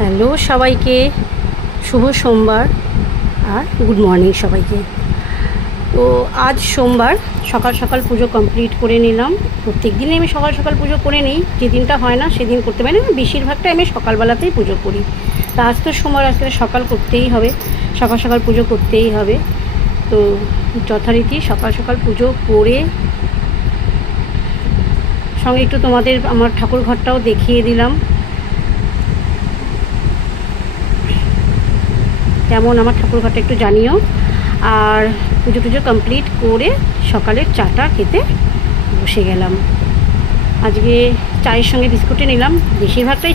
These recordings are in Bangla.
হ্যালো সবাইকে, শুভ সোমবার আর গুড মর্নিং সবাইকে। তো আজ সোমবার সকাল সকাল পুজো কমপ্লিট করে নিলাম। প্রত্যেক দিনে আমি সকাল সকাল পুজো করে নিই, যেদিনটা হয় না সেদিন করতে পারি না, বেশিরভাগটা আমি সকালবেলাতেই পুজো করি। তা আজ তো সোমবার, আজকে সকাল করতেই হবে, সকাল সকাল পুজো করতেই হবে। তো যথারীতি সকাল সকাল পুজো করে সঙ্গে একটু তোমাদের আমার ঠাকুর ঘরটাও দেখিয়ে দিলাম কেমন আমার ঠাকুর ঘরটা একটু জানিও। আর পুজো টুজো কমপ্লিট করে সকালের চাটা খেতে বসে গেলাম। আজকে চায়ের সঙ্গে বিস্কুটে নিলাম, বেশিরভাগটাই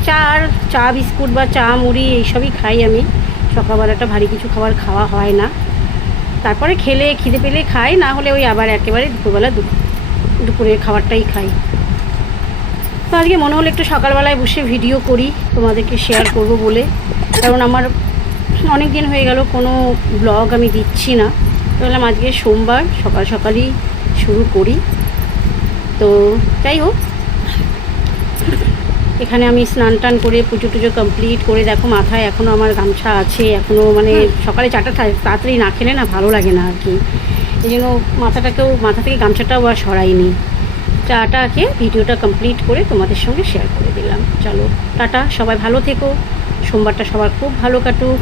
চা বিস্কুট বা চা মুড়ি এইসবই খাই আমি। সকালবেলাটা ভারী কিছু খাওয়া হয় না, তারপরে খিদে পেলে খাই, না হলে ওই আবার একেবারে দুপুরবেলা দুপুরের খাবারটাই খাই। তো আজকে মনে হলো একটু সকালবেলায় বসে ভিডিও করি, তোমাদেরকে শেয়ার করব বলে, কারণ আমার অনেক দিন হয়ে গেল কোনো ব্লগ আমি দিচ্ছি না। তো বললাম আজকে সোমবার সকাল সকালই শুরু করি। তো যাই হোক, এখানে আমি স্নান টান করে পুজো টুজো কমপ্লিট করে, দেখো মাথায় এখনও আমার গামছা আছে, এখনও মানে সকালে চাটা তাড়াতাড়ি না খেলে না ভালো লাগে না আর কি, এই জন্য মাথা থেকে গামছাটাও আর সরাইনি। চাটা খেয়ে ভিডিওটা কমপ্লিট করে তোমাদের সঙ্গে শেয়ার করে দিলাম। চলো টাটা, সবাই ভালো থেকো, সোমবারটা সবার খুব ভালো কাটুক।